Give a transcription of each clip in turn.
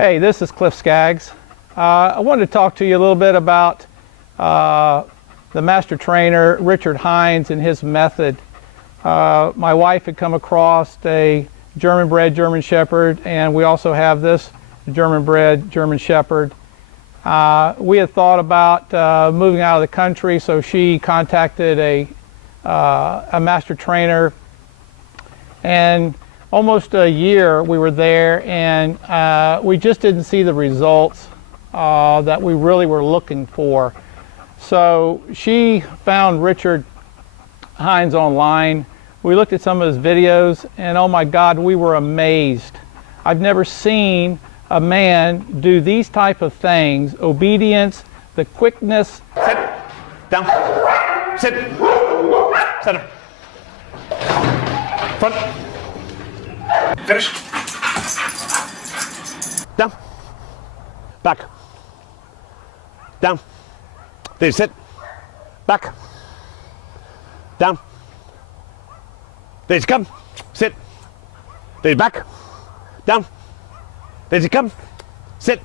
Hey, this is Cliff Skaggs. I wanted to talk to you a little bit about the master trainer, Richard Heinz, and his method. My wife had come across a German-bred German Shepherd, and we also have this German-bred German Shepherd. We had thought about moving out of the country, so she contacted a master trainer, and almost a year we were there, and we just didn't see the results that we really were looking for. So she found Richard Heinz online. We looked at some of his videos, and oh my God, we were amazed. I've never seen a man do these type of things: obedience, the quickness. Sit down. Sit. Center. Front. Finish. Down. Back. Down. There, sit. Back. Down. There, come. Sit. There, back. Down. There, come. Sit.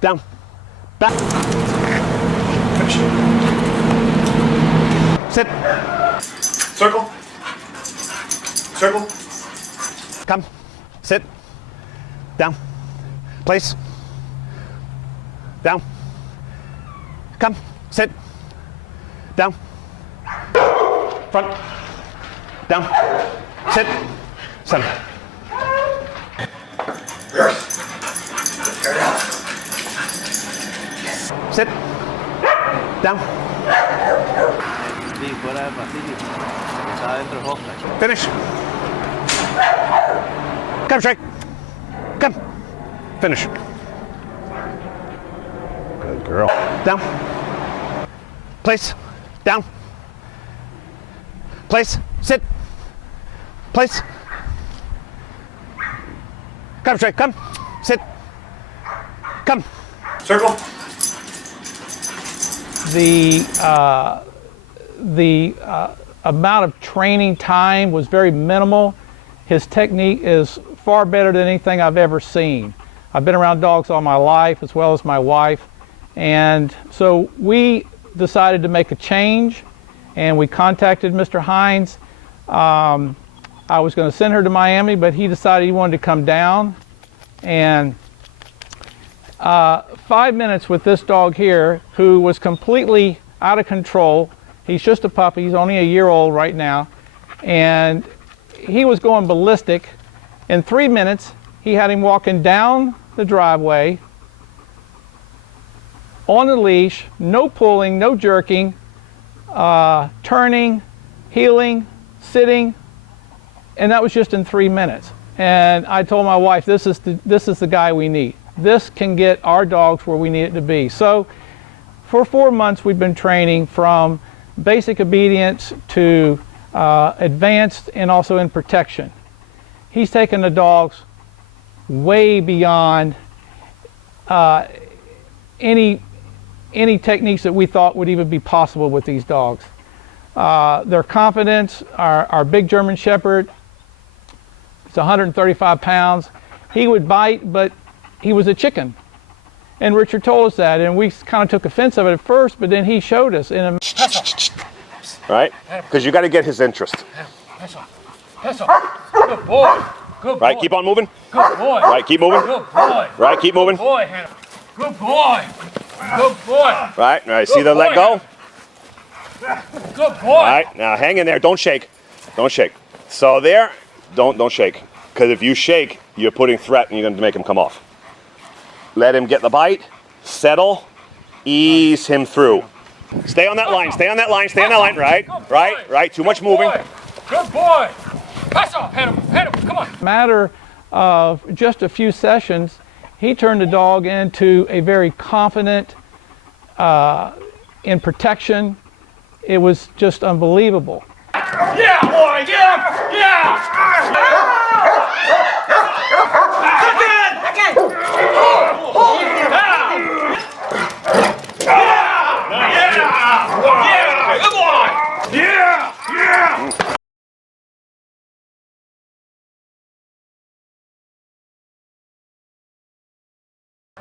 Down. Back. Finish. Sit. Circle. Circle. Come. Sit. Down. Place. Down. Come. Sit. Down. Front. Down. Sit. Center. Sit. Down. Finish. Come straight. Come. Finish. Good girl. Down. Place. Down. Place. Sit. Place. Come straight. Come. Sit. Come. Circle. The amount of training time was very minimal. His technique is far better than anything I've ever seen. I've been around dogs all my life, as well as my wife, and so we decided to make a change, and we contacted Mr. Heinz. I was going to send her to Miami, but he decided he wanted to come down, and 5 minutes with this dog here, who was completely out of control. He's just a puppy. He's only a year old right now, and he was going ballistic. In 3 minutes, he had him walking down the driveway on the leash, no pulling, no jerking, turning, heeling, sitting, and that was just in 3 minutes. And I told my wife, this is the guy we need. This can get our dogs where we need it to be. So for 4 months, we've been training from basic obedience to advanced, and also in protection. He's taken the dogs way beyond any techniques that we thought would even be possible with these dogs. Their confidence, our big German Shepherd, it's 135 pounds. He would bite, but he was a chicken. And Richard told us that, and we kind of took offense of it at first, but then he showed us in a... Right? Because you got to get his interest. Good boy. Good boy. Right, keep on moving. Good boy. Right, keep moving. Good boy. Right, keep moving. Good boy, Hannah. Good boy. Good boy. Right, see the let go? Good boy. Right, now hang in there. Don't shake. Don't shake. So there, don't shake. Because if you shake, you're putting threat and you're going to make him come off. Let him get the bite, settle, ease him through. Stay on that line, stay on that line, stay on that line. Right. Too much moving. Good boy. Pass off, hit him, come on. Matter of just a few sessions, he turned the dog into a very confident, in protection. It was just unbelievable. Yeah, boy, yeah!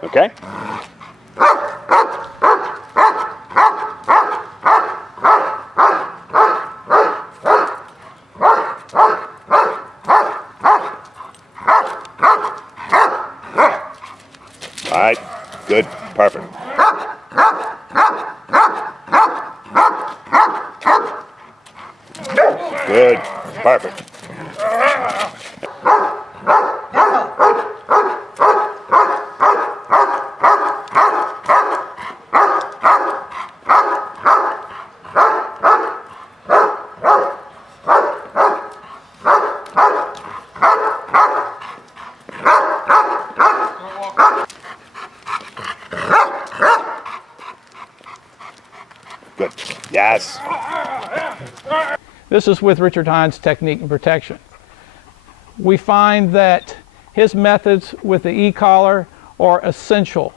Okay? All right, good, perfect. Good, perfect. Good, yes. This is with Richard Heinz Technique and Protection. We find that his methods with the e-collar are essential.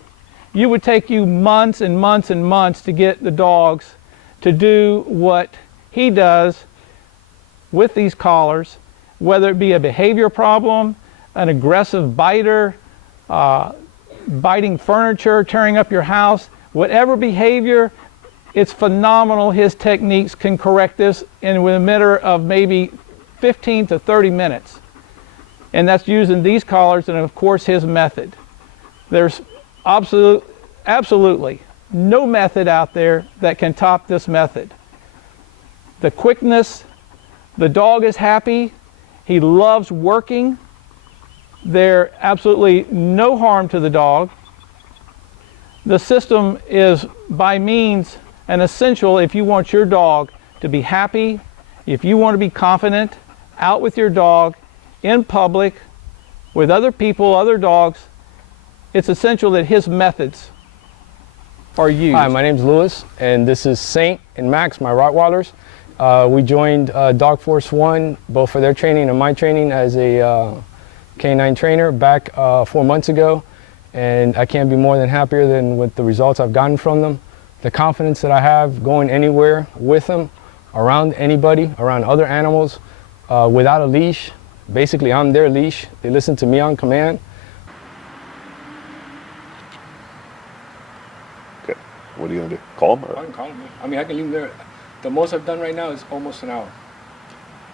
You would take you months and months and months to get the dogs to do what he does with these collars, whether it be a behavior problem, an aggressive biter, biting furniture, tearing up your house, whatever behavior. It's phenomenal. His techniques can correct this in a matter of maybe 15 to 30 minutes. And that's using these collars and, of course, his method. There's absolutely no method out there that can top this method. The quickness, the dog is happy, he loves working, there's absolutely no harm to the dog. The system is by means and essential if you want your dog to be happy, if you want to be confident, out with your dog, in public, with other people, other dogs. It's essential that his methods are used. Hi, my name's Louis, and this is Saint and Max, my Rottweilers. We joined Dog Force One, both for their training and my training as a canine trainer back 4 months ago, and I can't be more than happier than with the results I've gotten from them. The confidence that I have going anywhere with them, around anybody, around other animals, without a leash. Basically, I'm their leash. They listen to me on command. Okay, what are you gonna do? Call him? I can call them. I mean, I can leave them there. The most I've done right now is almost an hour.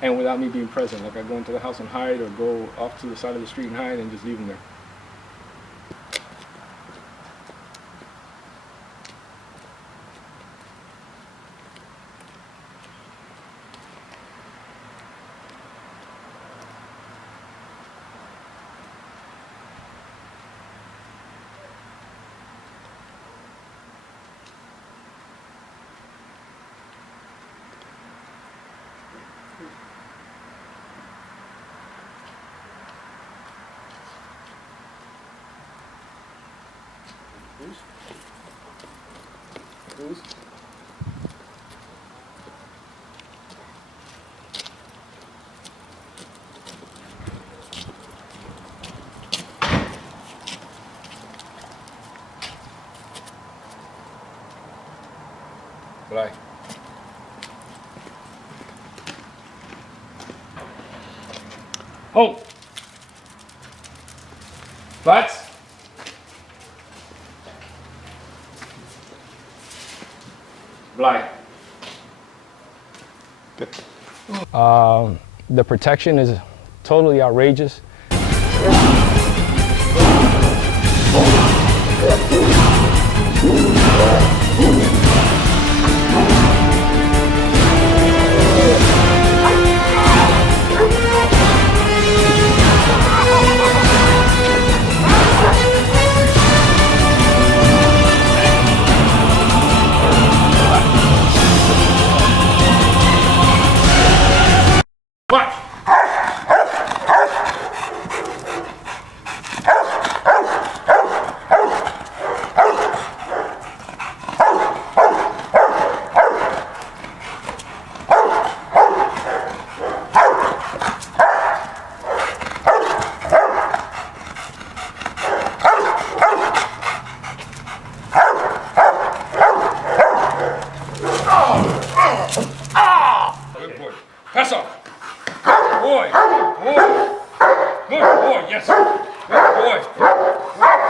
And without me being present. Like I go into the house and hide, or go off to the side of the street and hide and just leave them there. Who's? Bye. Oh! Flats? Bly. The protection is totally outrageous. Pass off. Good boy. Good boy. Good boy. Yes. Good boy. Good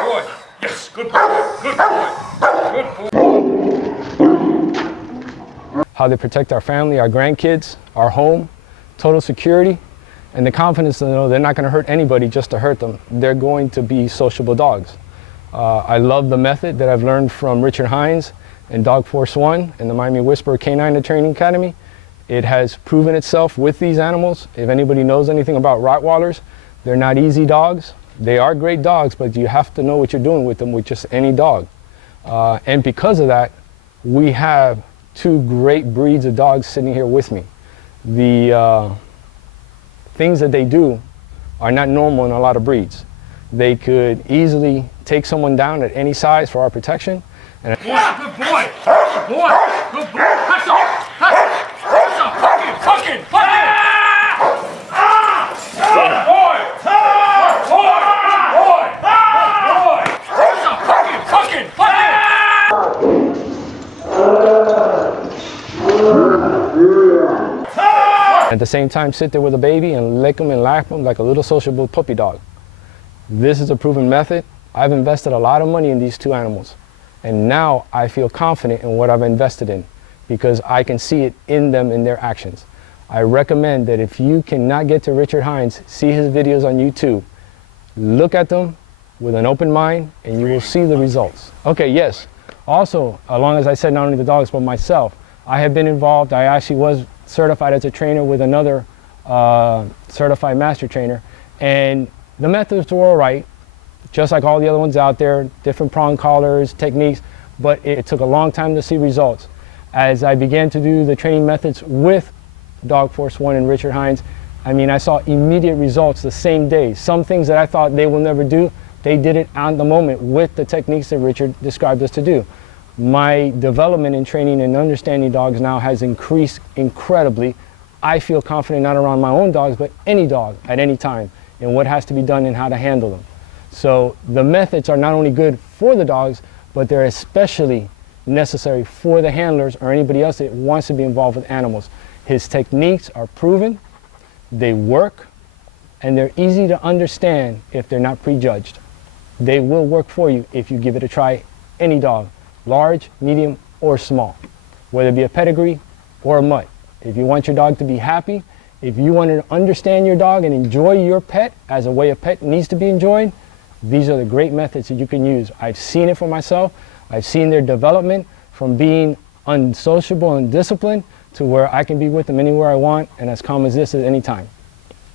boy. Yes. Good boy. Good boy. Good boy. How they protect our family, our grandkids, our home, total security, and the confidence to know they're not going to hurt anybody just to hurt them. They're going to be sociable dogs. I love the method that I've learned from Richard Heinz and Dog Force One and the Miami Whisperer Canine Training Academy. It has proven itself with these animals. If anybody knows anything about Rottweilers, they're not easy dogs. They are great dogs, but you have to know what you're doing with them with just any dog. And because of that, we have two great breeds of dogs sitting here with me. The things that they do are not normal in a lot of breeds. They could easily take someone down at any size for our protection. And Good boy. Good boy. Good boy. Hush up. Hush up. Fuck it. Good boy. Good boy. Good boy. Hush up. Fuck it. at the same time sit there with a baby and lick them and lap them like a little sociable puppy dog. This is a proven method. I've invested a lot of money in these two animals, and now I feel confident in what I've invested in because I can see it in them in their actions. I recommend that if you cannot get to Richard Heinz, see his videos on YouTube, look at them with an open mind and you will see the results. Okay, yes. Also, along as I said, not only the dogs, but myself, I have been involved. I actually was certified as a trainer with another certified master trainer, and the methods were all right, just like all the other ones out there, different prong collars, techniques, but it took a long time to see results. As I began to do the training methods with Dog Force One and Richard Heinz, I mean, I saw immediate results the same day. Some things that I thought they will never do, they did it on the moment with the techniques that Richard described us to do. My development in training and understanding dogs now has increased incredibly. I feel confident not around my own dogs, but any dog at any time in what has to be done and how to handle them. So the methods are not only good for the dogs, but they're especially necessary for the handlers or anybody else that wants to be involved with animals. His techniques are proven, they work, and they're easy to understand if they're not prejudged. They will work for you if you give it a try. Any dog, large, medium, or small, whether it be a pedigree or a mutt. If you want your dog to be happy, if you want to understand your dog and enjoy your pet as a way a pet needs to be enjoyed, these are the great methods that you can use. I've seen it for myself. I've seen their development from being unsociable and disciplined to where I can be with them anywhere I want and as calm as this at any time.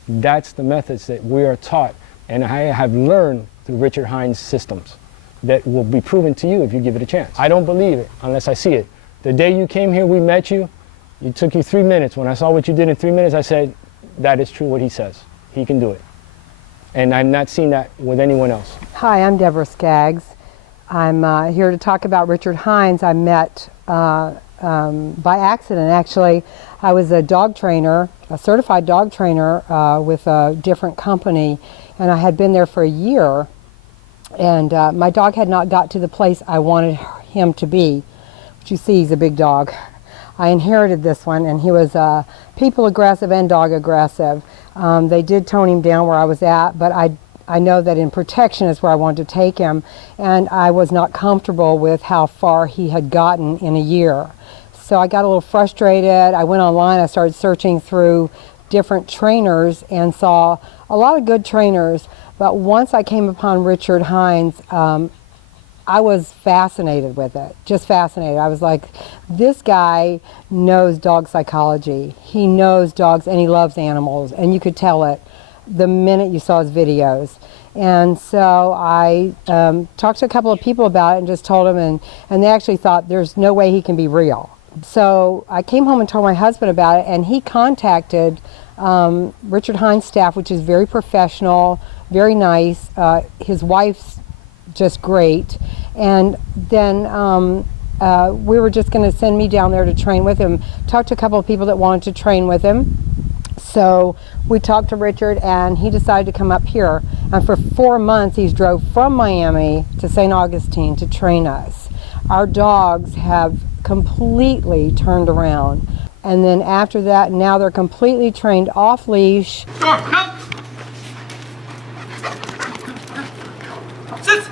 That's the methods that we are taught, and I have learned through Richard Heinz systems that will be proven to you if you give it a chance. I don't believe it unless I see it. The day you came here, we met you, it took you 3 minutes. When I saw what you did in 3 minutes, I said, that is true what he says. He can do it. And I've not seen that with anyone else. Hi, I'm Deborah Skaggs. I'm here to talk about Richard Heinz. I met by accident, actually. I was a dog trainer, a certified dog trainer with a different company, and I had been there for a year, and my dog had not got to the place I wanted him to be. But you see, he's a big dog. I inherited this one, and he was people aggressive and dog aggressive. They did tone him down where I was at, but I know that in protection is where I wanted to take him, and I was not comfortable with how far he had gotten in a year. So I got a little frustrated. I went online, I started searching through different trainers and saw a lot of good trainers, but once I came upon Richard Heinz, I was fascinated with it, just fascinated. I was like, this guy knows dog psychology. He knows dogs and he loves animals, and you could tell it the minute you saw his videos. And so I talked to a couple of people about it and just told them, and they actually thought there's no way he can be real. So I came home and told my husband about it, and he contacted Richard Heinz staff, which is very professional, very nice. His wife's just great. And then we were just going to send me down there to train with him. Talked to a couple of people that wanted to train with him. So we talked to Richard, and he decided to come up here. And for 4 months, he's drove from Miami to St. Augustine to train us. Our dogs have completely turned around. And then after that, now they're completely trained off leash. Sit.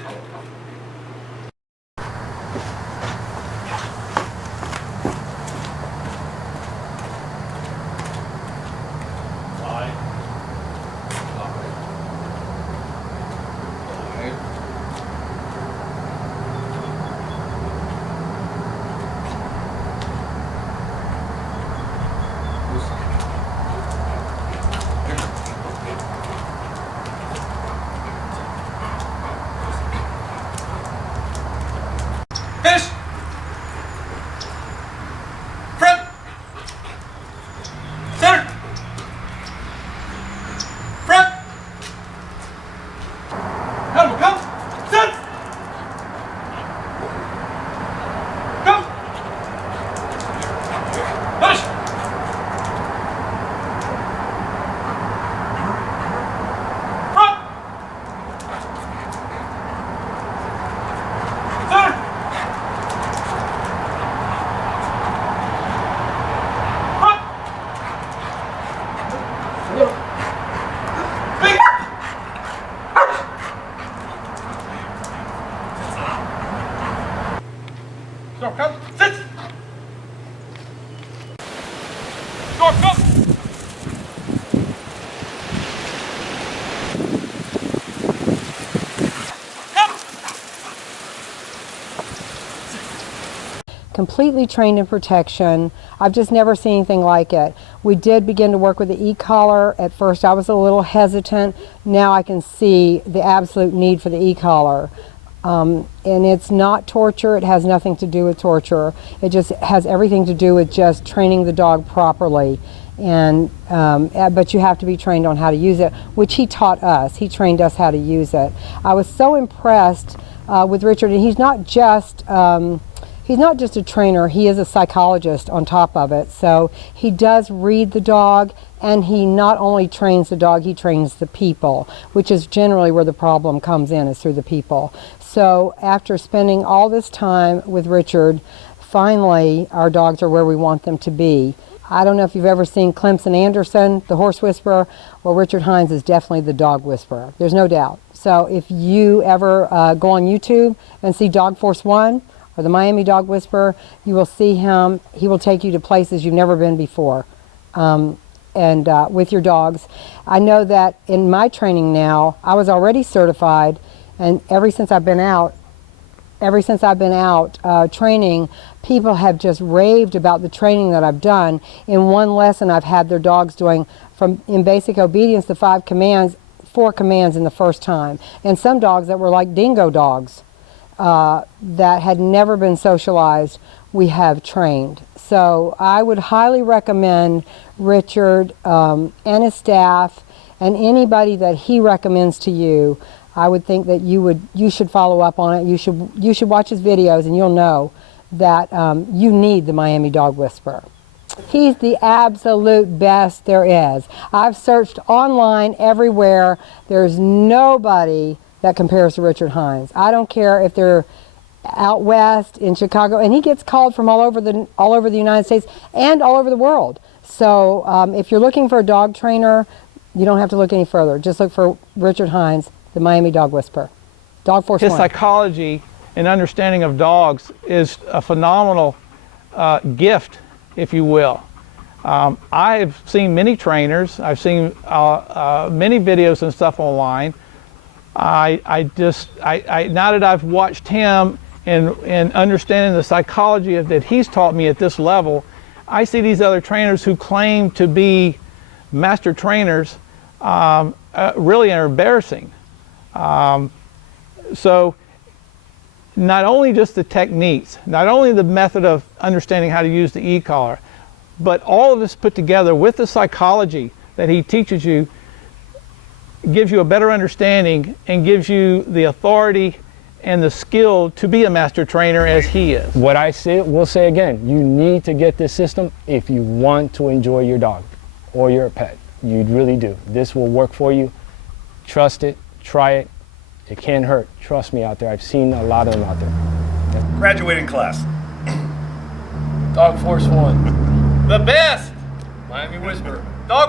Go, go! Completely trained in protection. I've just never seen anything like it. We did begin to work with the Ecollar. At first I was a little hesitant. Now I can see the absolute need for the Ecollar. And it's not torture. It has nothing to do with torture. It just has everything to do with just training the dog properly. And but you have to be trained on how to use it, which he taught us. He trained us how to use it. I was so impressed with Richard, and he's not just a trainer, he is a psychologist on top of it. So he does read the dog, and he not only trains the dog, he trains the people, which is generally where the problem comes in, is through the people. So after spending all this time with Richard, finally our dogs are where we want them to be. I don't know if you've ever seen Clemson Anderson, the horse whisperer. Well, Richard Heinz is definitely the dog whisperer. There's no doubt. So if you ever go on YouTube and see Dog Force One, or the Miami Dog Whisperer, you will see him. He will take you to places you've never been before, and with your dogs. I know that in my training now, I was already certified, and ever since I've been out training, people have just raved about the training that I've done. In one lesson, I've had their dogs doing in basic obedience the 4 commands in the first time, and some dogs that were like dingo dogs. That had never been socialized, we have trained. So I would highly recommend Richard and his staff, and anybody that he recommends to you. I would think that you should follow up on it. You should watch his videos, and you'll know that you need the Miami Dog Whisperer. He's the absolute best there is. I've searched online everywhere. There's nobody that compares to Richard Heinz. I don't care if they're out west in Chicago, and he gets called from all over the United States and all over the world. So if you're looking for a dog trainer, you don't have to look any further. Just look for Richard Heinz, the Miami Dog Whisperer. Dog Force His One. psychology and understanding of dogs is a phenomenal gift, if you will. I've seen many trainers. I've seen many videos and stuff online. Now that I've watched him and understanding the psychology that he's taught me at this level, I see these other trainers who claim to be master trainers really are embarrassing. So not only just the techniques, not only the method of understanding how to use the e-collar, but all of this put together with the psychology that he teaches you gives you a better understanding and gives you the authority and the skill to be a master trainer as he is. What I will say again, you need to get this system if you want to enjoy your dog or your pet. You really do. This will work for you. Trust it, try it. It can't hurt. Trust me out there. I've seen a lot of them out there. Graduating class. Dog Force One. The best! Miami Whisperer. Dog